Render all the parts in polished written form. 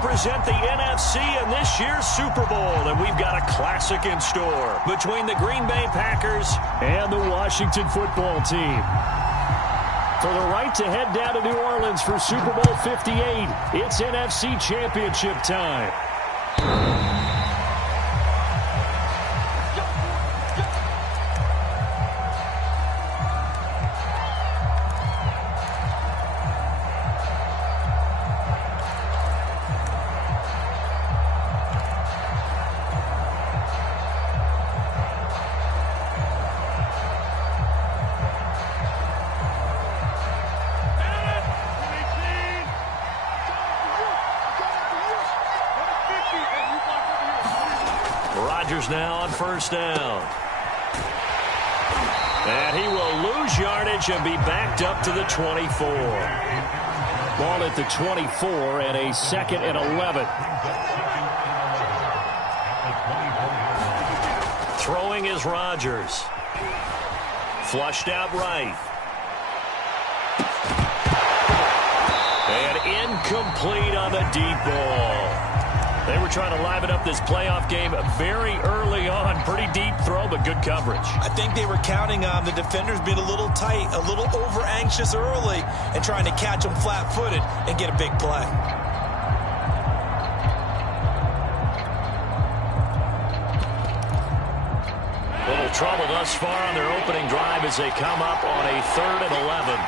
represent the NFC in this year's Super Bowl, and we've got a classic in store between the Green Bay Packers and the Washington football team. For the right to head down to New Orleans for Super Bowl 58, it's NFC Championship time. Now on first down. And he will lose yardage and be backed up to the 24. Ball at the 24 and a 2nd and 11. Throwing is Rodgers. Flushed out right. And incomplete on the deep ball. They were trying to liven up this playoff game very early on. Pretty deep throw, but good coverage. I think they were counting on the defenders being a little tight, a little over-anxious early, and trying to catch them flat-footed and get a big play. Little trouble thus far on their opening drive as they come up on a 3rd and 11.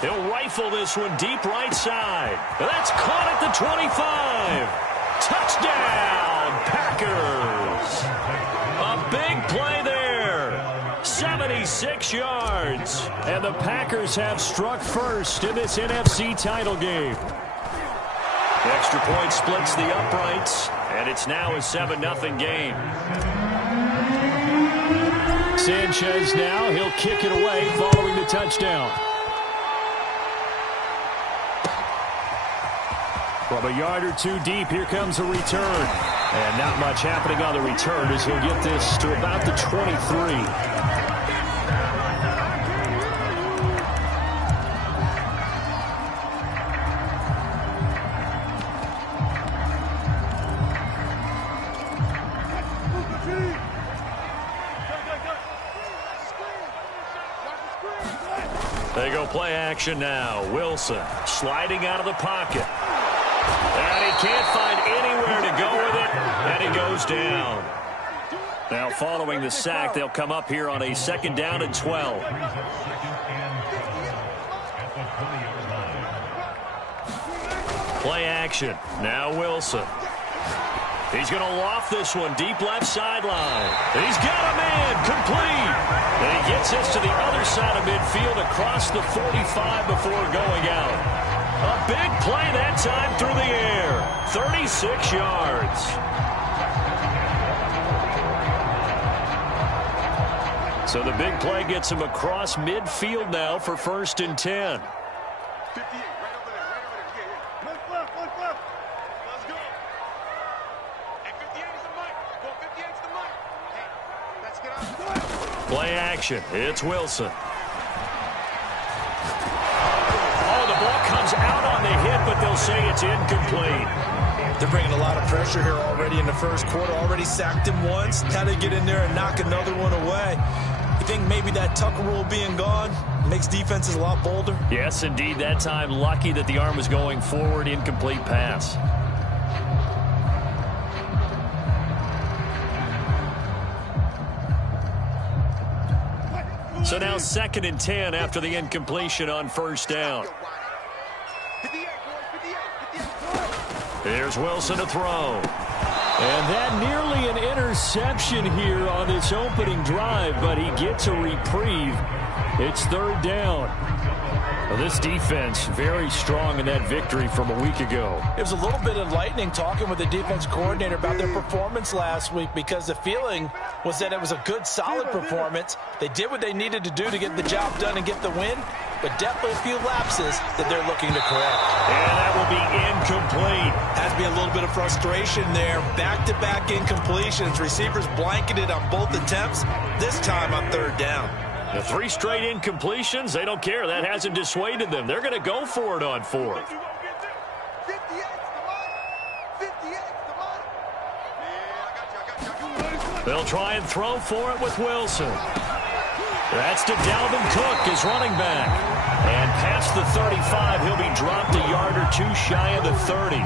He'll rifle this one deep right side. That's caught at the 25. Touchdown, Packers. A big play there. 76 yards. And the Packers have struck first in this NFC title game. The extra point splits the uprights, and it's now a 7-0 game. Sanchez now, he'll kick it away following the touchdown. From a yard or two deep, here comes a return. And not much happening on the return as he'll get this to about the 23. They go play action now. Wilson sliding out of the pocket. And he can't find anywhere to go with it, and he goes down. Now following the sack, they'll come up here on a 2nd down and 12. Play action. Now Wilson. He's going to loft this one deep left sideline. He's got a man complete. And he gets this to the other side of midfield across the 45 before going out. A big play that time through the air. 36 yards. So the big play gets him across midfield now for 1st and 10. 58, right over there, right over there. Yeah. Look left. Let's go. Hey, 58 is the mic. Go 58 is the mic. Hey, let's get out. Play action. It's Wilson. Out on the hit, but they'll say it's incomplete. They're bringing a lot of pressure here already in the first quarter. Already sacked him once. Now they get in there and knock another one away. You think maybe that Tucker rule being gone makes defenses a lot bolder? Yes, indeed. That time, lucky that the arm was going forward. Incomplete pass. So now 2nd and 10 after the incompletion on 1st down. Here's Wilson to throw. And that nearly an interception here on this opening drive, but he gets a reprieve. It's 3rd down. Well, this defense very strong in that victory from a week ago. It was a little bit enlightening talking with the defense coordinator about their performance last week, because the feeling was that it was a good, solid performance. They did what they needed to do to get the job done and get the win. but definitely a few lapses that they're looking to correct. And that will be incomplete. Has to be a little bit of frustration there. Back-to-back incompletions. Receivers blanketed on both attempts, this time on third down. The 3 straight incompletions, they don't care. That hasn't dissuaded them. They're going to go for it on fourth. They'll try and throw for it with Wilson. That's to Dalvin Cook, his running back. And past the 35, he'll be dropped a yard or two shy of the 30.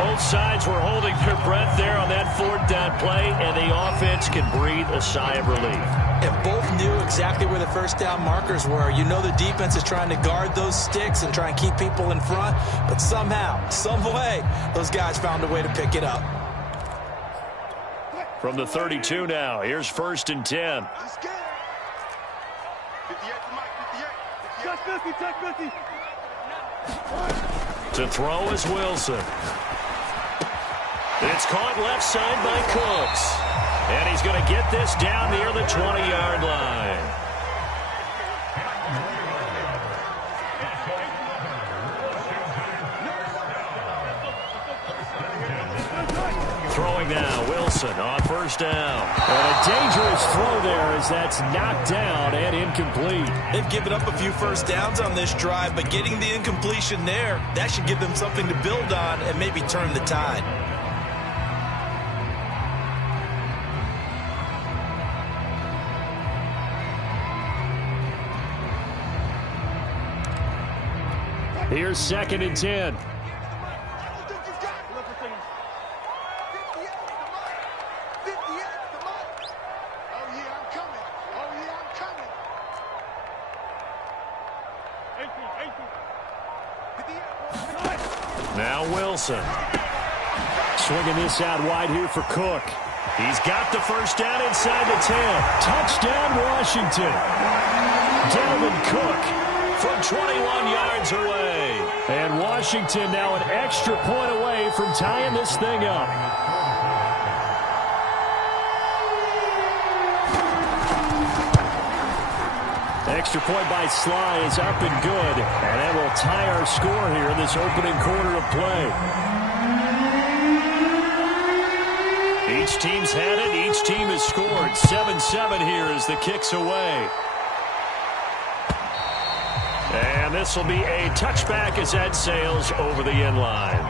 Both sides were holding their breath there on that fourth down play, and the offense can breathe a sigh of relief. And both knew exactly where the first down markers were. You know the defense is trying to guard those sticks and try and keep people in front, but somehow, some way, those guys found a way to pick it up. From the 32 now, here's 1st and 10. To throw is Wilson. It's caught left side by Cooks. And he's going to get this down near the 20-yard line. Throwing now, Wilson on 1st down. And a dangerous throw there as that's knocked down and incomplete. They've given up a few first downs on this drive, but getting the incompletion there, that should give them something to build on and maybe turn the tide. Here's 2nd and 10. Now Wilson. Swinging this out wide here for Cook. He's got the first down inside the 10. Touchdown, Washington. Dalvin Cook from 21 yards away. And Washington now an extra point away from tying this thing up. Extra point by Sly is up and good. And that will tie our score here in this opening quarter of play. Each team's had it. Each team has scored. 7-7 here as the kick's away. And this will be a touchback as that sails over the end line.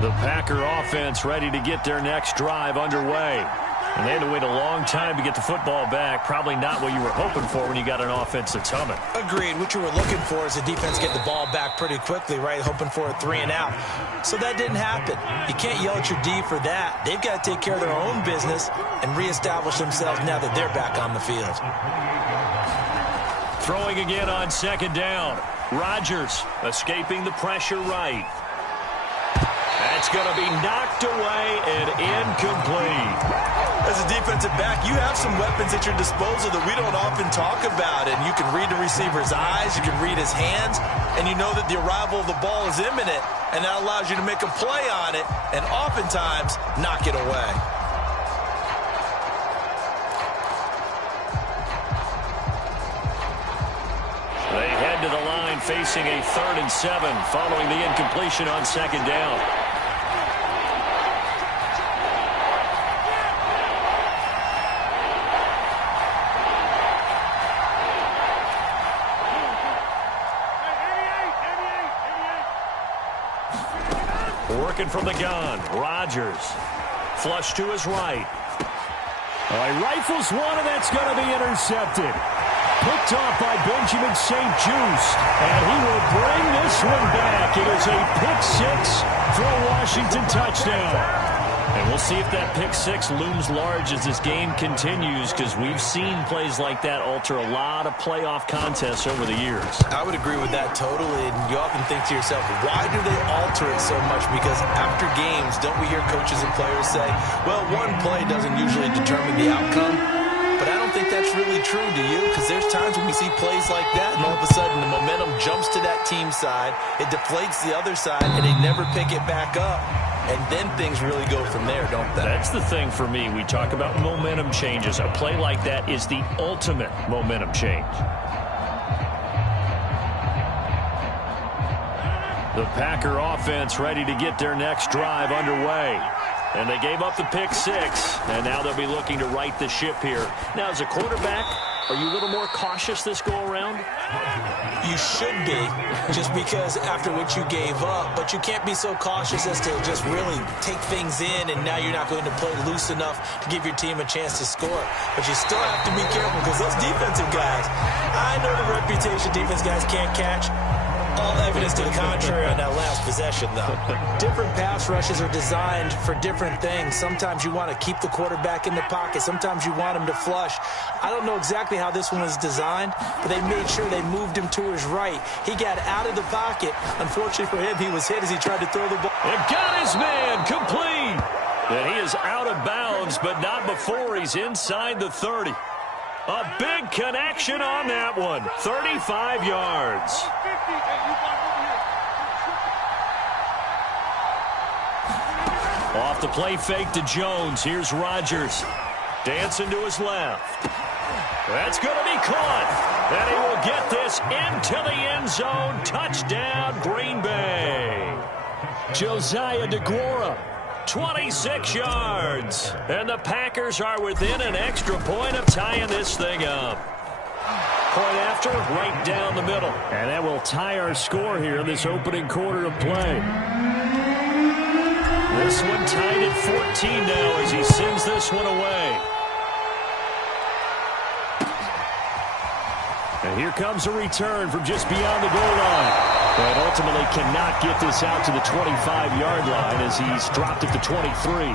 The Packer offense ready to get their next drive underway. And they had to wait a long time to get the football back. Probably not what you were hoping for when you got an offense that's humming. Agreed. What you were looking for is the defense get the ball back pretty quickly, right? Hoping for a 3 and out. So that didn't happen. You can't yell at your D for that. They've got to take care of their own business and reestablish themselves now that they're back on the field. Throwing again on 2nd down. Rodgers escaping the pressure right. That's going to be knocked away and incomplete. As a defensive back, you have some weapons at your disposal that we don't often talk about. And you can read the receiver's eyes, you can read his hands, and you know that the arrival of the ball is imminent. And that allows you to make a play on it and oftentimes knock it away. They head to the line facing a 3rd and 7 following the incompletion on 2nd down. Working from the gun, Rodgers. Flush to his right. He rifles one, and that's going to be intercepted. Picked off by Benjamin St. Just, and he will bring this one back. It is a pick-6 for a Washington touchdown. And we'll see if that pick-6 looms large as this game continues, because we've seen plays like that alter a lot of playoff contests over the years. I would agree with that totally. And you often think to yourself, why do they alter it so much? Because after games, don't we hear coaches and players say, well, one play doesn't usually determine the outcome? but I don't think that's really true, do you? Because there's times when we see plays like that, and all of a sudden the momentum jumps to that team side, it deflates the other side, and they never pick it back up. And then things really go from there, don't they? That's the thing for me. We talk about momentum changes. A play like that is the ultimate momentum change. The Packer offense ready to get their next drive underway. And they gave up the pick six, and now they'll be looking to right the ship here. Now, as a quarterback, are you a little more cautious this go-around? You should be, just because after what you gave up. But you can't be so cautious as to just really take things in, and now you're not going to play loose enough to give your team a chance to score. But you still have to be careful, because those defensive guys, I know the reputation defense guys can't catch. All evidence to the contrary on that last possession, though. Different pass rushes are designed for different things. Sometimes you want to keep the quarterback in the pocket. Sometimes you want him to flush. I don't know exactly how this one was designed, but they made sure they moved him to his right. He got out of the pocket. Unfortunately for him, he was hit as he tried to throw the ball. And got his man complete. And he is out of bounds, but not before he's inside the 30. A big connection on that one. 35 yards. Off the play fake to Jones. Here's Rodgers. Dancing to his left. That's going to be caught. And he will get this into the end zone. Touchdown, Green Bay. Josiah DeGuara. 26 yards. And the Packers are within an extra point of tying this thing up. Point after, right down the middle. And that will tie our score here in this opening quarter of play. This one tied at 14 now as he sends this one away. And here comes a return from just beyond the goal line. But ultimately cannot get this out to the 25-yard line as he's dropped at the 23.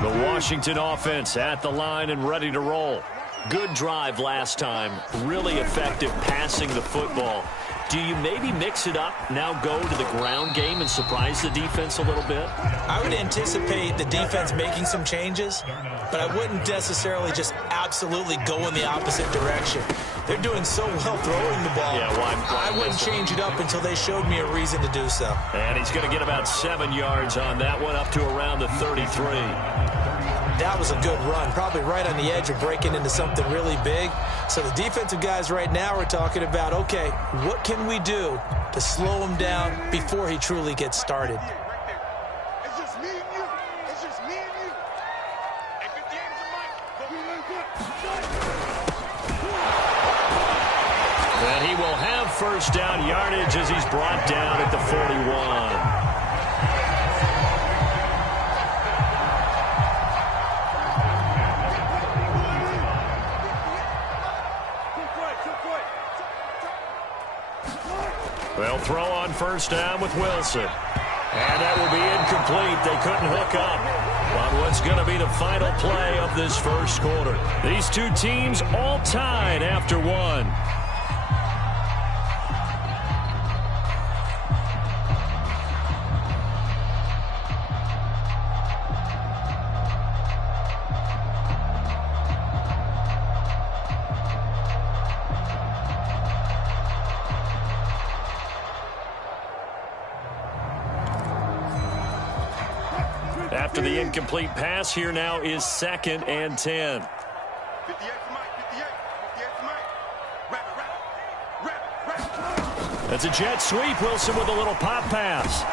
The Washington offense at the line and ready to roll. Good drive last time. Really effective passing the football. Do you maybe mix it up, now go to the ground game and surprise the defense a little bit? I would anticipate the defense making some changes, but I wouldn't necessarily just absolutely go in the opposite direction. They're doing so well throwing the ball. Yeah, I wouldn't change it up until they showed me a reason to do so. And he's going to get about 7 yards on that one, up to around the 33. That was a good run, probably right on the edge of breaking into something really big. So the defensive guys right now are talking about, okay, what can we do to slow him down before he truly gets started? It's just me and you. It's just me and you. Hey, 58 is the mic. And he will have first down yardage as he's brought down at the 41. They'll throw on first down with Wilson. And that will be incomplete. They couldn't hook up on what's going to be the final play of this first quarter. These two teams all tied after one. After the incomplete pass, here now is 2nd and 10. 58 for Mike. 58 for Mike. Wrap. That's a jet sweep. Wilson with a little pop pass.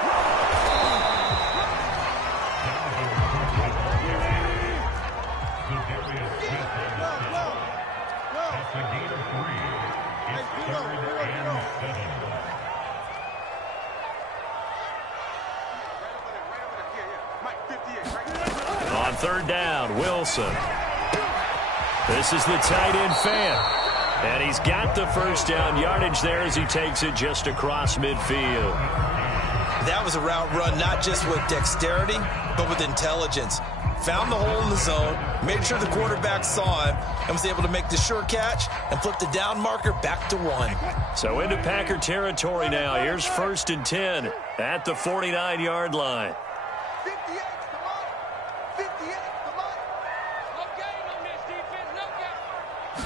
On third down, Wilson. This is the tight end fan. And he's got the first down yardage there as he takes it just across midfield. That was a route run not just with dexterity, but with intelligence. Found the hole in the zone, made sure the quarterback saw him, and was able to make the sure catch and flip the down marker back to 1. So into Packer territory now. Here's 1st and 10 at the 49-yard line. 58, come on. 58, come on. No gain on this defense, no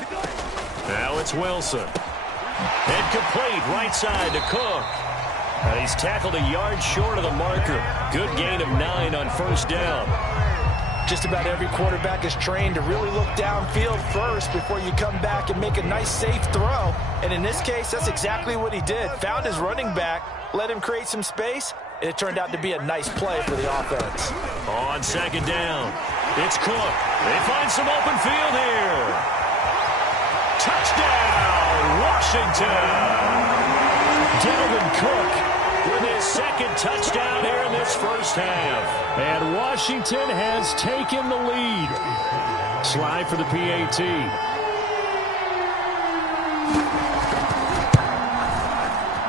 gain. Now it's Wilson. Incomplete, right side to Cook. And he's tackled a yard short of the marker. Good gain of 9 on 1st down. Just about every quarterback is trained to really look downfield first before you come back and make a nice, safe throw. And in this case, that's exactly what he did. Found his running back, let him create some space, and it turned out to be a nice play for the offense. On 2nd down, it's Cook. They find some open field here. Touchdown, Washington. Delvin Cook with his 2nd touchdown here in this first half. And Washington has taken the lead. Slide for the PAT.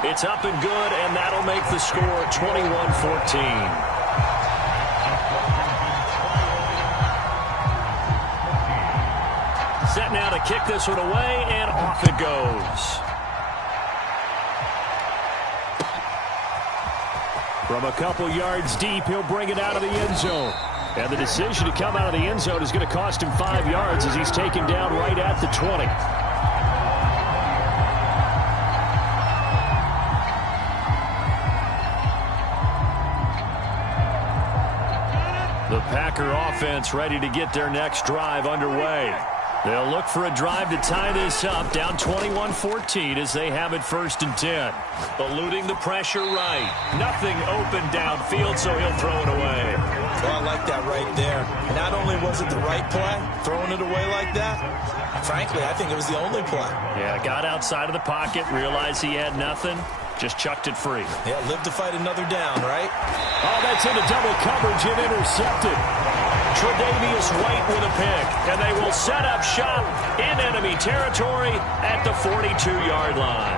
It's up and good, and that'll make the score 21-14. Set now to kick this one away, and off it goes. From a couple yards deep, he'll bring it out of the end zone. And the decision to come out of the end zone is going to cost him 5 yards as he's taken down right at the 20. The Packer offense ready to get their next drive underway. They'll look for a drive to tie this up, down 21-14 as they have it 1st and 10. Eluding the pressure right. Nothing open downfield, so he'll throw it away. Well, I like that right there. Not only was it the right play, throwing it away like that, frankly, I think it was the only play. Yeah, got outside of the pocket, realized he had nothing, just chucked it free. Yeah, live to fight another down, right? Oh, that's into double coverage and intercepted. Tre'Davious White with a pick, and they will set up shop in enemy territory at the 42-yard line.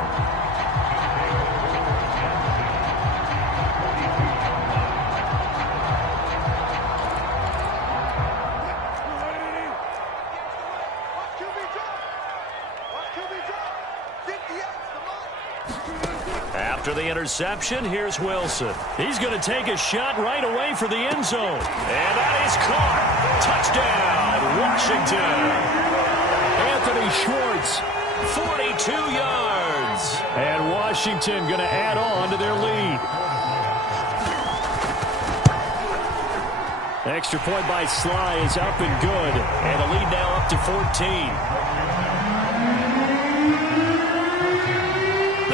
After the interception, here's Wilson. He's going to take a shot right away for the end zone. And that is caught. Touchdown, Washington. Anthony Schwartz. 42 yards. And Washington going to add on to their lead. Extra point by Sly is up and good. And the lead now up to 14.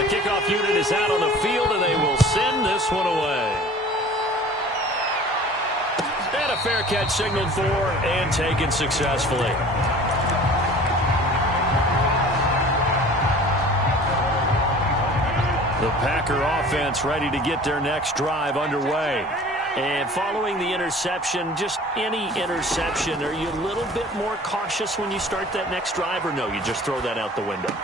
Kickoff unit is out on the field, and they will send this one away. And a fair catch signaled for and taken successfully. The Packer offense ready to get their next drive underway. And following the interception, just any interception, are you a little bit more cautious when you start that next drive, or no, you just throw that out the window?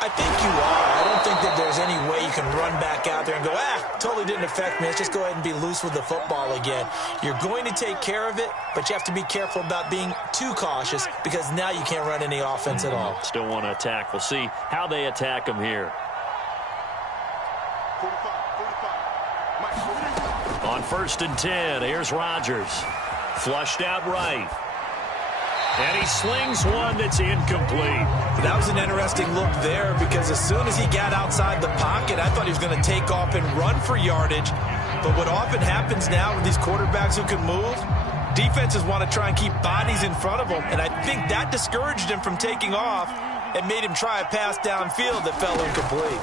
I think you are. I don't think that there's any way you can run back out there and go, totally didn't affect me. Let's just go ahead and be loose with the football again. You're going to take care of it, but you have to be careful about being too cautious because now you can't run any offense at all. Still want to attack. We'll see how they attack them here. 45. On 1st and 10, here's Rodgers. Flushed out right. And he slings one that's incomplete. That was an interesting look there because as soon as he got outside the pocket, I thought he was going to take off and run for yardage. But what often happens now with these quarterbacks who can move, defenses want to try and keep bodies in front of them. And I think that discouraged him from taking off and made him try a pass downfield that fell incomplete.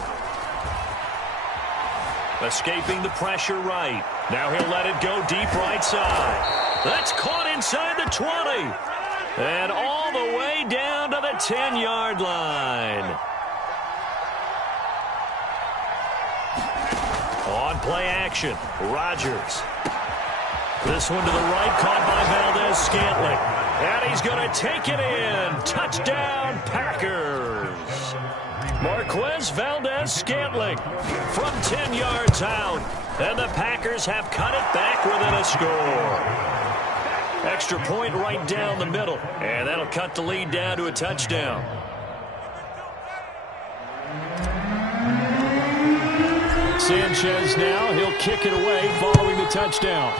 Escaping the pressure right. Now he'll let it go deep right side. That's caught inside the 20. And all the way down to the 10-yard line. On play action, Rodgers. This one to the right, caught by Valdez-Scantling. And he's going to take it in. Touchdown, Packers. Marquez Valdez-Scantling from 10 yards out. And the Packers have cut it back within a score. Extra point right down the middle. And that'll cut the lead down to a touchdown. Sanchez now. He'll kick it away following the touchdown.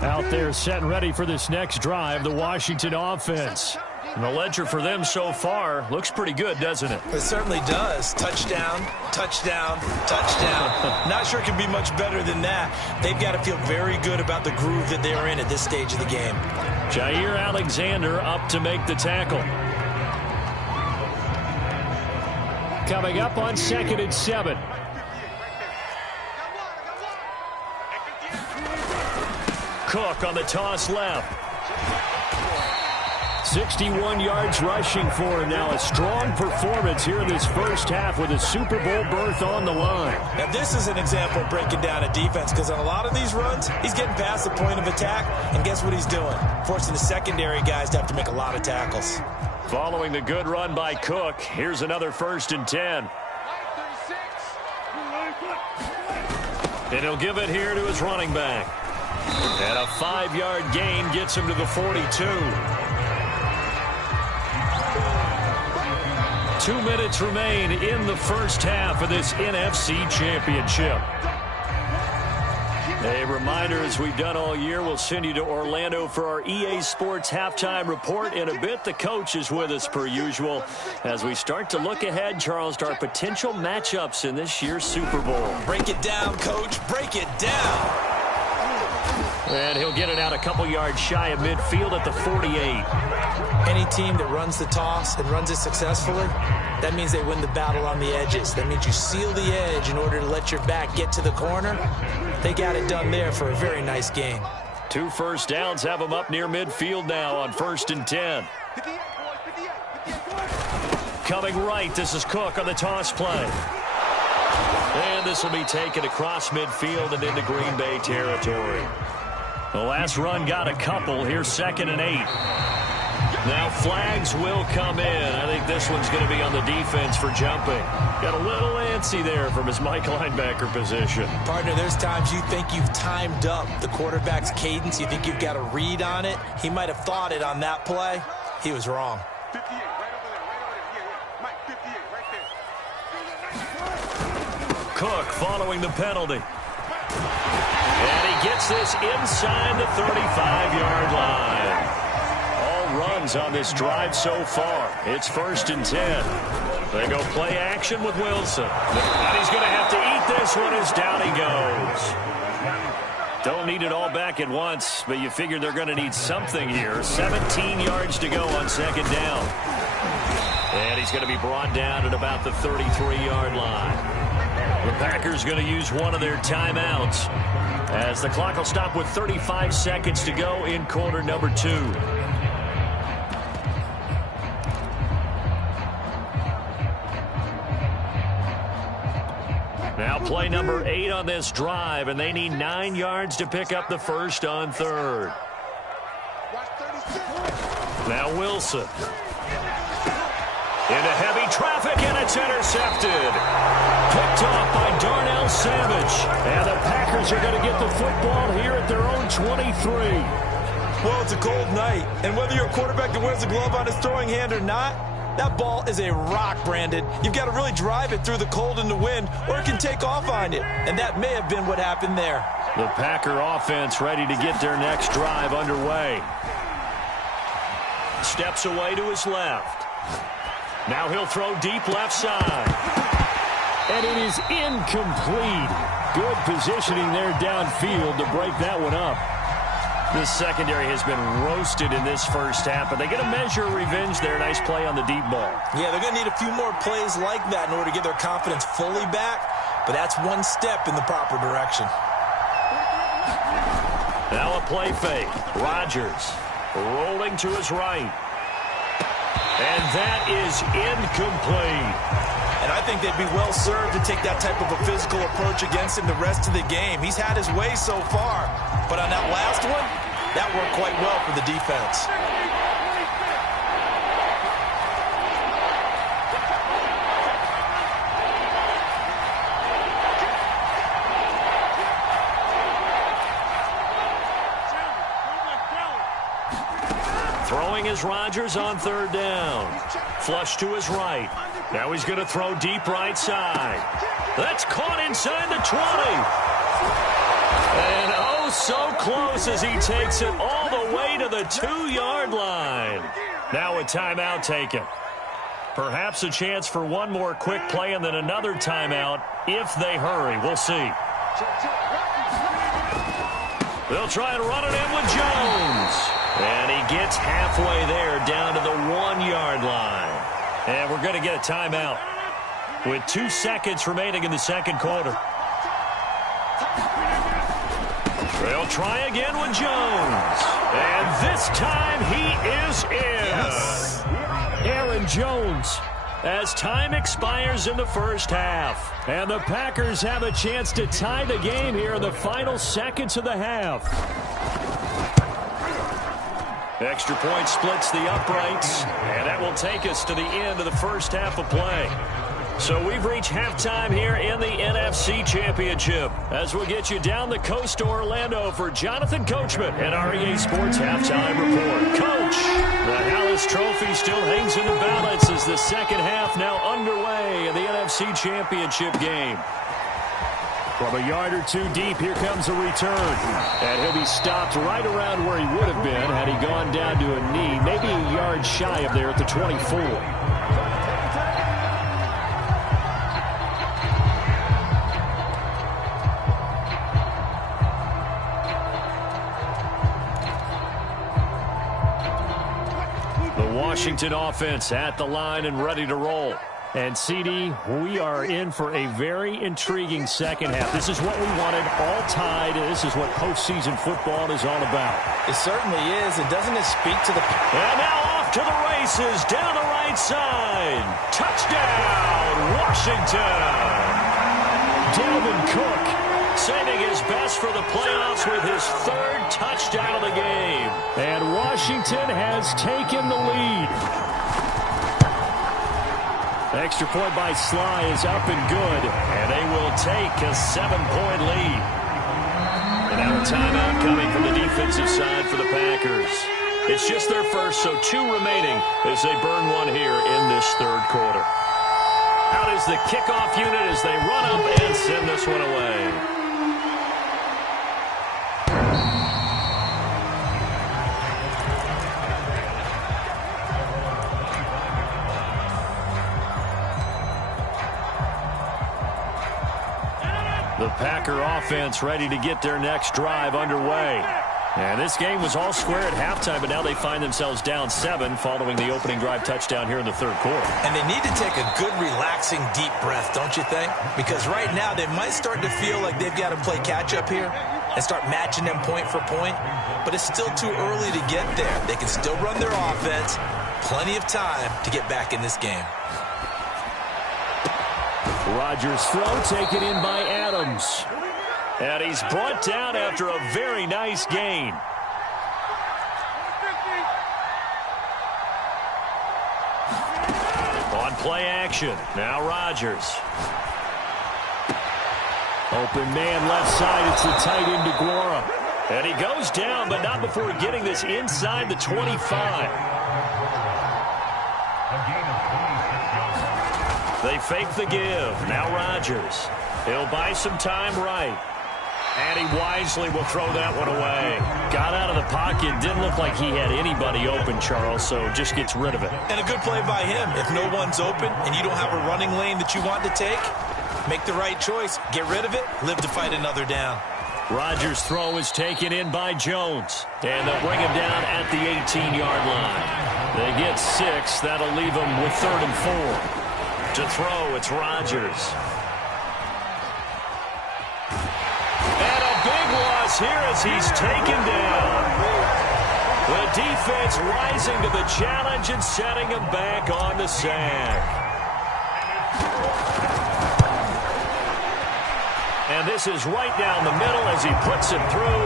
Out there set and ready for this next drive, the Washington offense. And the ledger for them so far looks pretty good, doesn't it? It certainly does. Touchdown, touchdown, touchdown. Not sure it can be much better than that. They've got to feel very good about the groove that they are in at this stage of the game. Jair Alexander up to make the tackle. Coming up on 2nd and 7. Cook on the toss left. 61 yards rushing for him now. A strong performance here in this first half with a Super Bowl berth on the line. Now, this is an example of breaking down a defense because on a lot of these runs, he's getting past the point of attack, and guess what he's doing? Forcing the secondary guys to have to make a lot of tackles. Following the good run by Cook, here's another 1st and 10. And he'll give it here to his running back. And a 5-yard gain gets him to the 42. 2 minutes remain in the first half of this NFC Championship. A reminder, as we've done all year, we'll send you to Orlando for our EA Sports Halftime Report. In a bit, the coach is with us per usual as we start to look ahead, Charles, to our potential matchups in this year's Super Bowl. Break it down, Coach. Break it down. And he'll get it out a couple yards shy of midfield at the 48. Any team that runs the toss and runs it successfully, that means they win the battle on the edges. That means you seal the edge in order to let your back get to the corner. They got it done there for a very nice game. 2 first downs have them up near midfield now on 1st and 10. Coming right, this is Cook on the toss play. And this will be taken across midfield and into Green Bay territory. The last run got a couple. Here's 2nd and 8. Now flags will come in. I think this one's going to be on the defense for jumping. Got a little antsy there from his Mike linebacker position. Partner, there's times you think you've timed up the quarterback's cadence. You think you've got a read on it. He might have thought it on that play. He was wrong. 58, right over there, right over there. Yeah. Mike, 58, right there. Cook following the penalty. And he gets this inside the 35-yard line. All runs on this drive so far. It's 1st and 10. They go play action with Wilson. And he's going to have to eat this one as down he goes. Don't need it all back at once, but you figure they're going to need something here. 17 yards to go on 2nd down. And he's going to be brought down at about the 33-yard line. The Packers going to use one of their timeouts as the clock will stop with 35 seconds to go in quarter number 2. Now play number 8 on this drive, and they need 9 yards to pick up the first on 3rd. Now Wilson. Into heavy traffic, and it's intercepted. Picked off by Darnell Savage. And the Packers are going to get the football here at their own 23. Well, it's a cold night, and whether you're a quarterback that wears a glove on his throwing hand or not, that ball is a rock, Brandon. You've got to really drive it through the cold and the wind, or it can take off on you. And that may have been what happened there. The Packer offense ready to get their next drive underway. Steps away to his left. Now he'll throw deep left side. And it is incomplete. Good positioning there downfield to break that one up. This secondary has been roasted in this first half, but they get a measure of revenge there. Nice play on the deep ball. Yeah, they're going to need a few more plays like that in order to get their confidence fully back, but that's one step in the proper direction. Now a play fake. Rodgers rolling to his right. And that is incomplete. And I think they'd be well served to take that type of a physical approach against him the rest of the game. He's had his way so far. But on that last one, that worked quite well for the defense. Throwing is Rodgers on third down. Flush to his right. Now he's going to throw deep right side. That's caught inside the 20. And oh, so close as he takes it all the way to the 2-yard line. Now a timeout taken. Perhaps a chance for one more quick play and then another timeout if they hurry. We'll see. They'll try and run it in with Jones. And he gets halfway there down to the 1-yard line. And we're going to get a timeout with 2 seconds remaining in the second quarter. They'll try again with Jones. And this time he is in. Yes. Aaron Jones, as time expires in the first half. And the Packers have a chance to tie the game here in the final seconds of the half. Extra point splits the uprights, and that will take us to the end of the first half of play. So we've reached halftime here in the NFC Championship as we'll get you down the coast to Orlando for Jonathan Coachman and our EA Sports Halftime Report. Coach, the Hallis Trophy still hangs in the balance as the second half now underway in the NFC Championship game. From a yard or two deep, here comes a return. And he'll be stopped right around where he would have been had he gone down to a knee, maybe a yard shy of there at the 24. The Washington offense at the line and ready to roll. And, CD, we are in for a very intriguing second half. This is what we wanted, all tied. This is what postseason football is all about. It certainly is. And doesn't it speak to the... And now off to the races, down the right side. Touchdown, Washington. Dalvin Cook saving his best for the playoffs with his third touchdown of the game. And Washington has taken the lead. Extra point by Sly is up and good, and they will take a 7-point lead. And now a timeout coming from the defensive side for the Packers. It's just their first, so 2 remaining as they burn one here in this third quarter. Out is the kickoff unit as they run up and send this one away. The Packer offense ready to get their next drive underway. And this game was all square at halftime, but now they find themselves down 7 following the opening drive touchdown here in the third quarter. And they need to take a good, relaxing, deep breath, don't you think? Because right now they might start to feel like they've got to play catch-up here and start matching them point for point. But it's still too early to get there. They can still run their offense. Plenty of time to get back in this game. Rodgers' throw taken in by Adams. And he's brought down after a very nice gain. On play action. Now Rodgers. Open man left side. It's the tight end DeGuara. And he goes down, but not before getting this inside the 25. They fake the give. Now Rodgers. He'll buy some time right. And he wisely will throw that one away. Got out of the pocket. Didn't look like he had anybody open, Charles, so just gets rid of it. And a good play by him. If no one's open and you don't have a running lane that you want to take, make the right choice. Get rid of it. Live to fight another down. Rodgers' throw is taken in by Jones. And they'll bring him down at the 18-yard line. They get 6. That'll leave them with 3rd and 4. To throw, it's Rodgers. here as he's taken down. The defense rising to the challenge and setting him back on the sack. And this is right down the middle as he puts it through,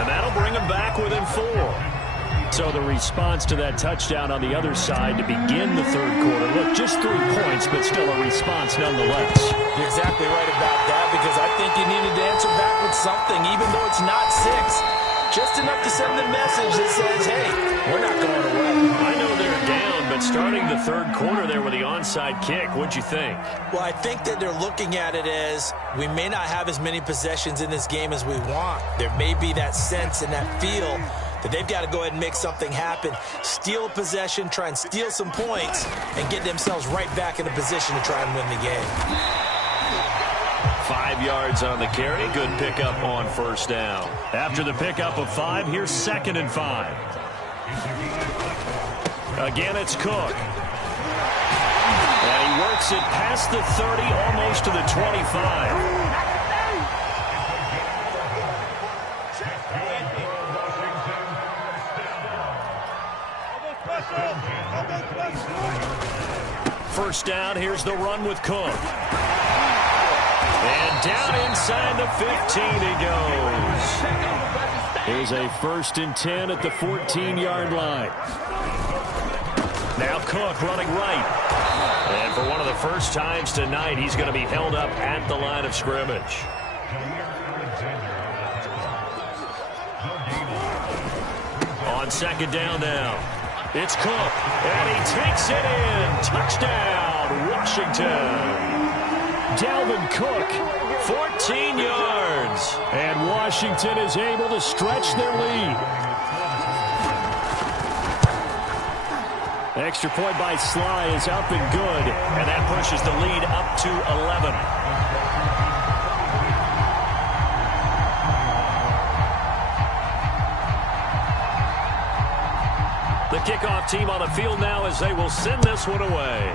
and that'll bring him back within 4. So the response to that touchdown on the other side to begin the third quarter. Look, just 3 points, but still a response nonetheless. You're exactly right about that, because I think you needed to answer back with something, even though it's not 6. Just enough to send the message that says, hey, we're not going away. I know they're down, but starting the third quarter there with the onside kick, what'd you think? Well, I think that they're looking at it as we may not have as many possessions in this game as we want. There may be that sense and that feel that they've got to go ahead and make something happen, steal a possession, try and steal some points, and get themselves right back in a position to try and win the game. 5 yards on the carry. Good pickup on first down. After the pickup of 5, here's 2nd and 5. Again, it's Cook. And he works it past the 30, almost to the 25. First down, here's the run with Cook. And down inside the 15 he goes. Here's a 1st and 10 at the 14-yard line. Now Cook running right. And for one of the first times tonight, he's going to be held up at the line of scrimmage. On 2nd down now. It's Cook. And he takes it in. Touchdown, Washington. Dalvin Cook, 14 yards. And Washington is able to stretch their lead. Extra point by Sly is up and good. And that pushes the lead up to 11. The kickoff team on the field now as they will send this one away.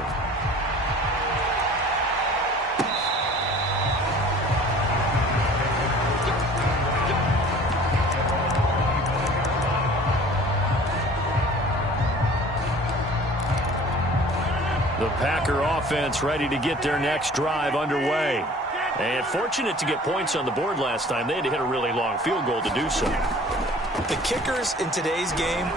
The Packer offense ready to get their next drive underway. And fortunate to get points on the board last time. They had to hit a really long field goal to do so. The kickers in today's game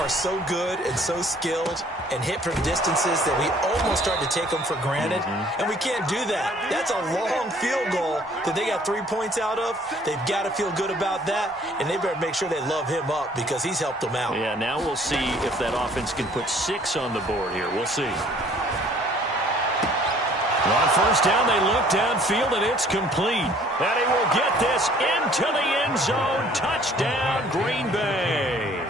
are so good and so skilled and hit from distances that we almost start to take them for granted. And we can't do that. That's a long field goal that they got 3 points out of. They've got to feel good about that, and they better make sure they love him up because he's helped them out. Yeah, now we'll see if that offense can put 6 on the board here. We'll see. On first down, they look downfield, and it's complete. And he will get this into the end zone. Touchdown, Green Bay.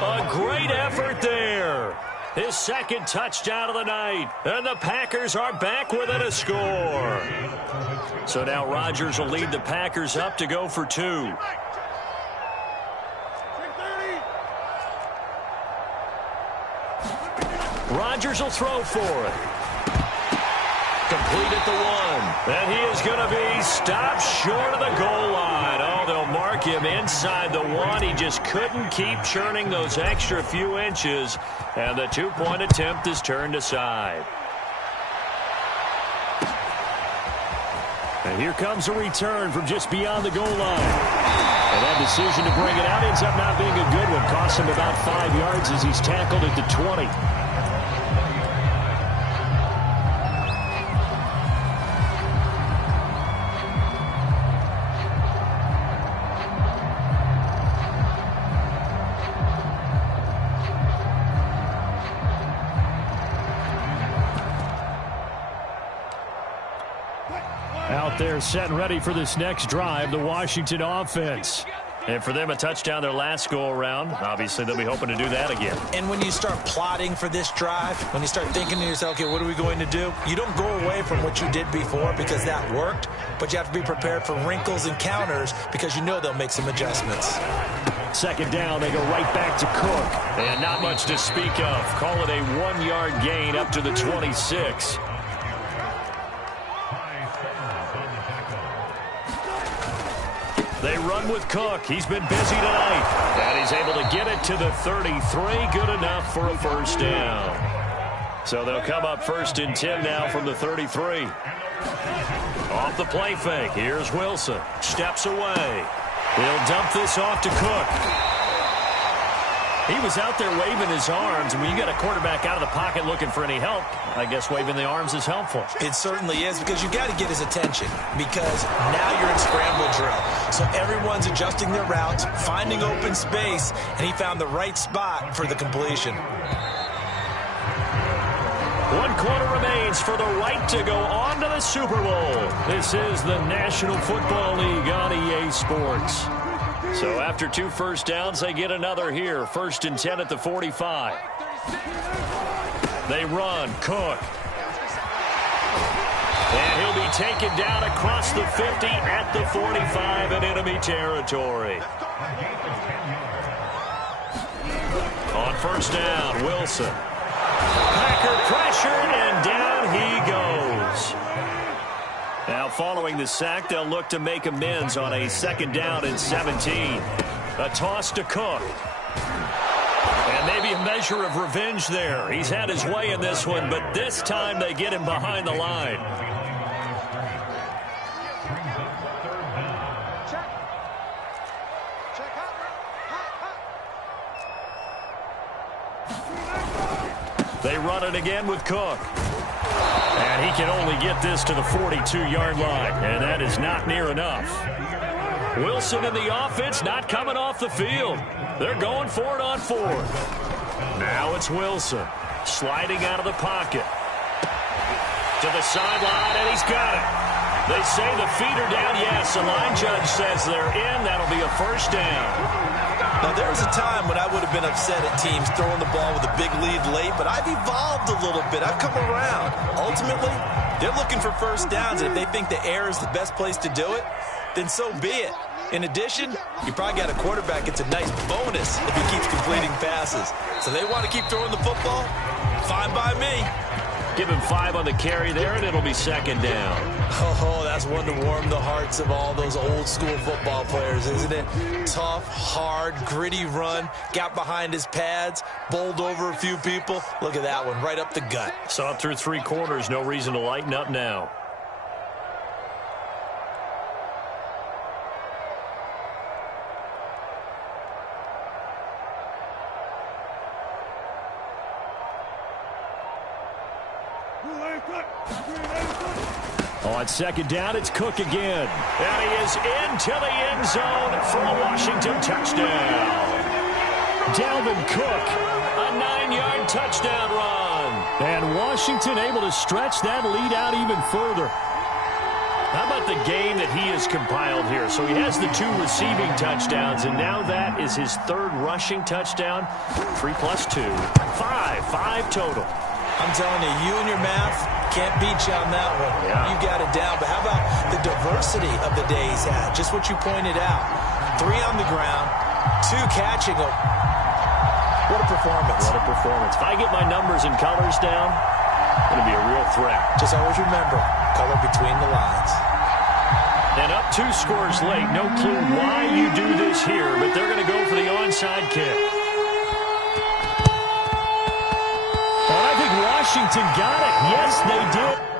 A great effort there. His 2nd touchdown of the night. And the Packers are back within a score. So now Rodgers will lead the Packers up to go for 2. Rodgers will throw for it. Complete at the 1. And he is going to be stopped short of the goal line. Oh, they'll mark him inside the 1. He just couldn't keep churning those extra few inches. And the 2-point attempt is turned aside. And here comes a return from just beyond the goal line. And that decision to bring it out ends up not being a good one. Costs him about 5 yards as he's tackled at the 20. Out there set and ready for this next drive, the Washington offense. And for them, a touchdown their last go-around. Obviously, they'll be hoping to do that again. And when you start plotting for this drive, when you start thinking to yourself, okay, what are we going to do? You don't go away from what you did before because that worked, but you have to be prepared for wrinkles and counters because you know they'll make some adjustments. 2nd down, they go right back to Cook. And not much to speak of. Call it a 1-yard gain up to the 26. They run with Cook. He's been busy tonight. And he's able to get it to the 33. Good enough for a first down. So they'll come up 1st and 10 now from the 33. Off the play fake. Here's Wilson. Steps away. He'll dump this off to Cook. He was out there waving his arms. When you get a quarterback out of the pocket looking for any help, I guess waving the arms is helpful. It certainly is, because you got to get his attention, because now you're in scramble drill. So everyone's adjusting their routes, finding open space, and he found the right spot for the completion. 1 quarter remains for the right to go on to the Super Bowl. This is the National Football League on EA Sports. So after 2 first downs, they get another here. 1st and 10 at the 45. They run. Cook. And he'll be taken down across the 50 at the 45 in enemy territory. On 1st down, Wilson. Packer pressured, and down he goes. Now, following the sack, they'll look to make amends on a 2nd down and 17. A toss to Cook. And maybe a measure of revenge there. He's had his way in this one, but this time they get him behind the line. They run it again with Cook. And he can only get this to the 42-yard line, and that is not near enough. Wilson and the offense not coming off the field. They're going for it on 4th. Now it's Wilson sliding out of the pocket. To the sideline, and he's got it. They say the feet are down. Yes, the line judge says they're in. That'll be a first down. Now, there was a time when I would have been upset at teams throwing the ball with a big lead late, but I've evolved a little bit. I've come around. Ultimately, they're looking for first downs, and if they think the air is the best place to do it, then so be it. In addition, you probably got a quarterback. It's a nice bonus if he keeps completing passes. So they want to keep throwing the football? Fine by me. Give him 5 on the carry there, and it'll be 2nd down. Oh, that's one to warm the hearts of all those old-school football players, isn't it? Tough, hard, gritty run, got behind his pads, bowled over a few people. Look at that one, right up the gut. Saw it through 3 quarters, no reason to lighten up now. On 2nd down, it's Cook again. And he is into the end zone for a Washington touchdown. Dalvin Cook, a 9-yard touchdown run. And Washington able to stretch that lead out even further. How about the game that he has compiled here? So he has the 2 receiving touchdowns, and now that is his 3rd rushing touchdown. 3 plus 2, 5 total. I'm telling you, you and your math can't beat you on that one. Yeah. You got it down. But how about the diversity of the day he's had? Just what you pointed out. 3 on the ground, 2 catching them. What a performance. What a performance. If I get my numbers and colors down, it's going to be a real threat. Just always remember, color between the lines. And up 2 scores late. No clue why you do this here, but they're going to go for the onside kick. And I think Washington got it. Yes, they did.